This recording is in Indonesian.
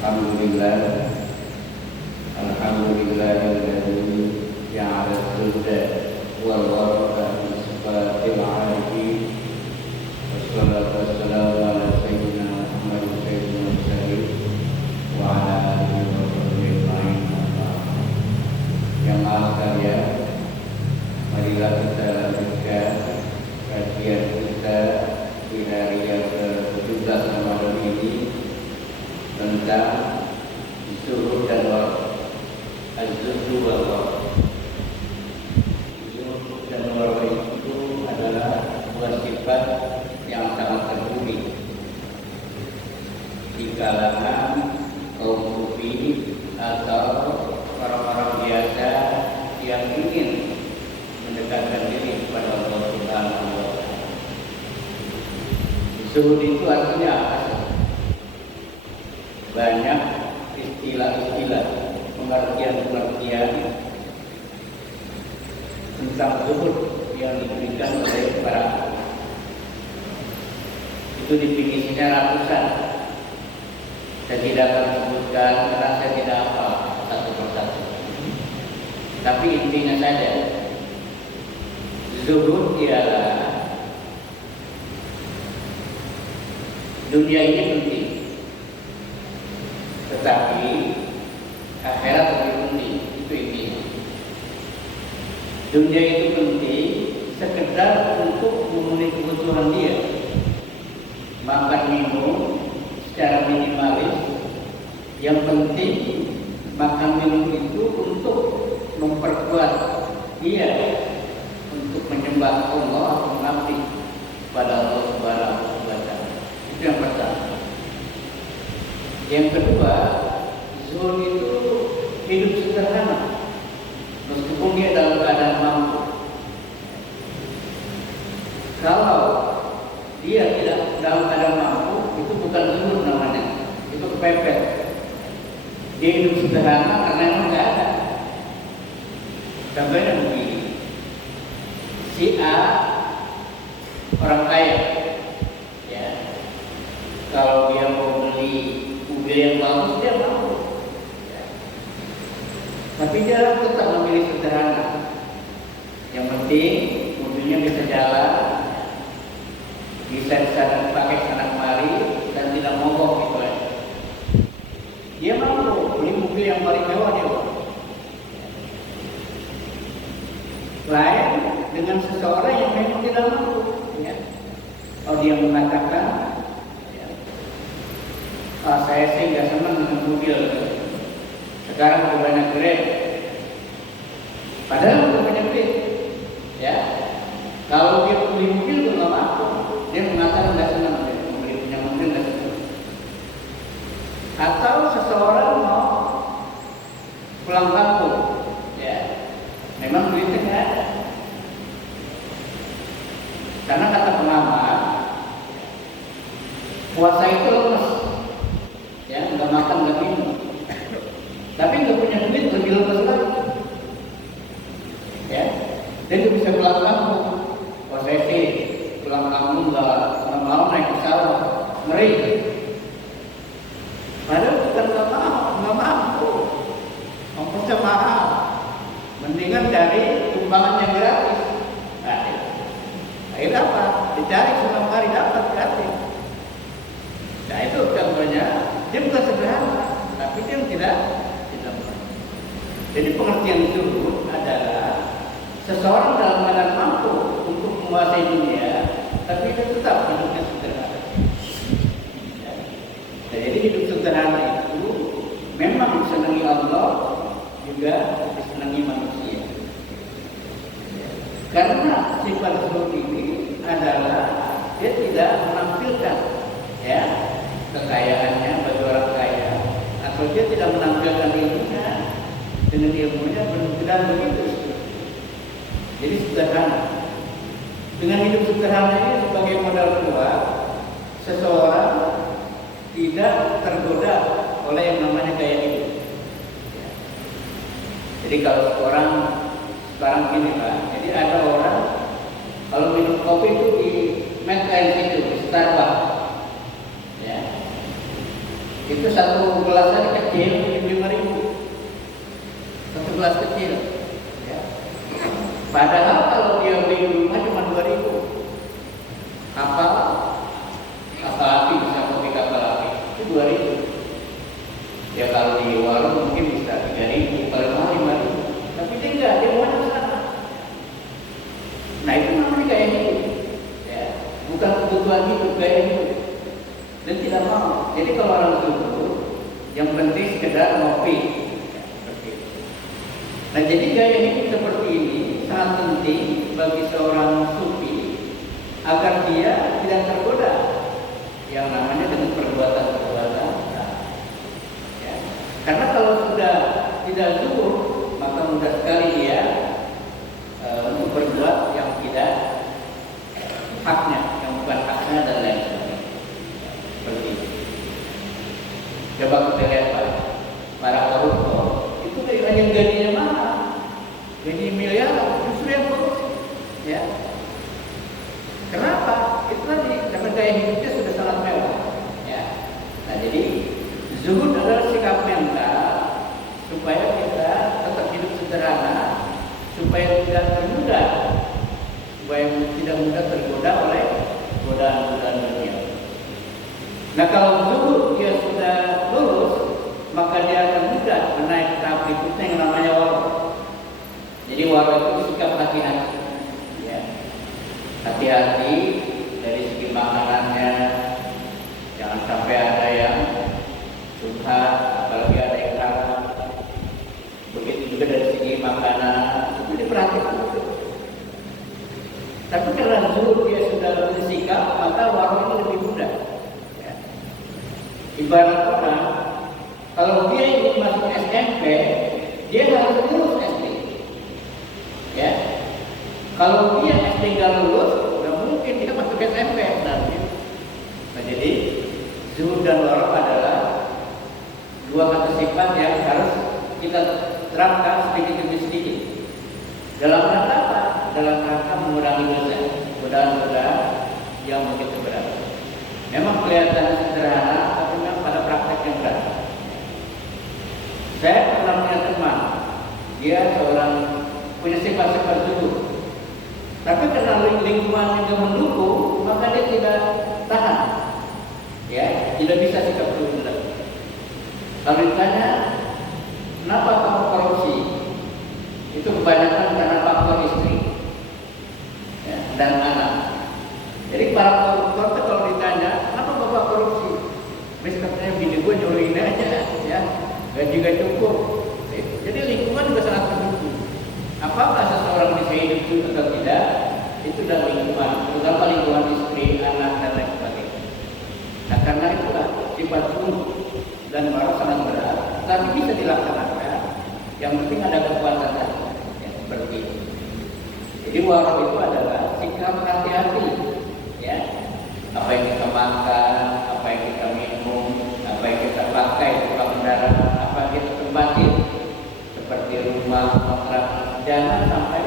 Alhamdulillah, alhamdulillahilladzi ja'ala al-huda wal barakata fi sifatil 'arifin. Wassalatu wassalamu ala sayyidina Muhammadin sayyidil mursalin wa ala alihi wa sahbihi ajma'in. Yang maha sekalian, marilah kita lanjutkan kajian kita di hari yang ke-17 Ramadan ini tentang zuhud dan waraq. Az-zuhud wal waraq. Zuhud dan waraq itu adalah dua sifat yang sangat terpuji di kalangan kaum sufi atau orang-orang biasa yang ingin mendekatkan diri kepada Allah Subhanahu wa taala. Zuhud itu artinya apa? Banyak istilah-istilah, pengertian-pengertian tentang zuhud yang diberikan oleh para itu definisinya ratusan. Saya tidak akan sebutkan karena saya tidak hafal satu persatu. Tapi intinya saja, zuhud ialah dunia ini penting, tetapi akhirat lebih penting. Itu intinya. Dunia itu penting sekedar untuk memenuhi kebutuhan dia, makan minum secara minimalis. Yang penting makan minum itu untuk memperkuat dia untuk menyembah Allah, mengabdi pada Allah Subhanahu wa taala. Itu yang pertama. Yang kedua, zuhud itu hidup sederhana, meskipun dia dalam keadaan mampu. Kalau dia tidak dalam keadaan mampu, itu bukan zuhud namanya, itu kepepet. Dia hidup sederhana karena memang nggak ada. Contohnya begini, si A orang kaya, ya, kalau dia mau beli mobil yang bagus dia mampu, ya. Tapi dia tetap memilih sederhana. Yang penting mobilnya bisa jalan, bisa pakai sana kemari dan tidak mogok gitu ya. Dia mampu beli mobil yang paling mewah dia. Lain dengan seseorang yang memang tidak mampu, ya. Kalau dia mengatakan, saya sih nggak senang dengan mobil. Sekarang udah banyak Grab. Padahal udah banyak Grab, ya. Kalau dia beli mobil tuh nggak mampu, dia mengatakan nggak senang punya mobil nggak senang. Atau seseorang mau pulang kampung, ya, memang duitnya nggak ada. Karena kata pengamat, puasa itu lemes. Ya, nggak makan, nggak minum, tapi nggak punya duit, lebih lemes lagi. Ya, dia nggak bisa pulang kampung. Kalau saya sih pulang kampung nggak mau naik pesawat, ngeri. Padahal bukan nggak mampu, ongkosnya mahal. Mendingan cari tumbangan yang gratis. Nah, akhirnya apa? Dicari semua hari dapat gratis. Nah itu contohnya. Dia bukan sederhana, tapi dia tidak. Jadi pengertian zuhud adalah seseorang dalam keadaan mampu untuk menguasai dunia, tapi dia tetap hidupnya sederhana. Nah, jadi hidup sederhana itu memang disenangi Allah, juga disenangi manusia. Karena sifat zuhud ini adalah dia tidak menampilkan, ya, kekayaannya bagi orang kaya, atau dia tidak menampilkan ilmunya dengan ilmunya benar-benar begitu. Jadi sederhana. Dengan hidup sederhana ini sebagai modal kuat, seseorang tidak tergoda oleh yang namanya gaya hidup. Jadi kalau orang sekarang gini Pak, jadi ada orang kalau minum kopi itu di McLaren itu, di Starbucks, ya. Itu satu gelas aja kecil 5.000, satu gelas kecil. Ya. Padahal kalau dia beli di rumah cuma 2.000. Kapal api, bisa kopi kapal api itu 2.000. Ya kalau di warung mungkin bisa 3.000, paling mahal 5.000. Tapi dia enggak, dia mau ke sana. Nah itu namanya gaya hidup. Ya, bukan kebutuhan hidup, gaya hidup. Dan tidak mau. Jadi kalau orang zuhud, yang penting sekedar ngopi. Ya, seperti itu. Nah jadi gaya hidup seperti ini sangat penting bagi seorang sufi agar dia tidak tergoda yang namanya dengan perbuatan-perbuatan. Ya. Karena kalau sudah tidak zuhud, maka mudah sekali dia untuk berbuat yang tidak haknya, yang bukan haknya dan lain sebagainya. Seperti itu. Coba kita lihat para koruptor itu yang gajinya mahal, gaji miliar, justru yang korupsi. Ya. Kenapa? Itu tadi karena gaya hidupnya sudah sangat mewah. Ya. Nah jadi zuhud adalah sikap mental supaya kita tetap hidup sederhana, supaya tidak tergoda, supaya tidak mudah tergoda oleh godaan-godaan dunia. Nah kalau zuhud dia sudah lurus, maka dia akan mudah menaik tahap berikutnya yang namanya waro. Jadi waro itu sikap hati-hati, ya. Hati-hati dari segi makanannya, jangan sampai ada yang subhat, apalagi ada yang haram. Begitu juga dari segi makanan itu diperhatikan betul. Tapi karena zuhud dia sudah bersikap, maka waro itu lebih mudah. Ya. Ibarat orang kalau dia ingin masuk SMP, dia harus lulus SD. Ya. Kalau dia SD nggak lulus, nggak mungkin dia masuk SMP nanti. Nah jadi zuhud dan waro adalah dua kata sifat yang harus kita terapkan sedikit demi sedikit. Dalam rangka apa? Dalam rangka mengurangi dosa, godaan-godaan yang begitu berat. Memang kelihatan sederhana, tapi memang pada prakteknya berat. Saya pernah punya teman, dia seorang punya sifat-sifat zuhud. Tapi karena lingkungan yang mendukung, maka dia tidak tahan. Ya, tidak bisa sikap zuhud lagi. Kalau ditanya, kenapa kamu korupsi? Itu kebanyakan karena faktor istri, ya, dan anak. Jadi para koruptor itu kalau ditanya, kenapa bapak korupsi? Misalnya bini gue nyuruhin aja, ya, gaji gak cukup. Jadi lingkungan juga sangat mendukung. Apakah seseorang bisa hidup itu atau tidak? Itu dari lingkungan, terutama lingkungan istri, anak dan lain sebagainya. Nah karena itulah sifat zuhud dan waro sangat berat, tapi bisa dilaksanakan. Yang penting ada kekuatan ya, seperti itu. Jadi waro itu adalah sikap hati-hati, ya. Apa yang kita makan, apa yang kita minum, apa yang kita pakai, kendaraan, apa yang kita tempatin, seperti rumah, kontrak, jangan sampai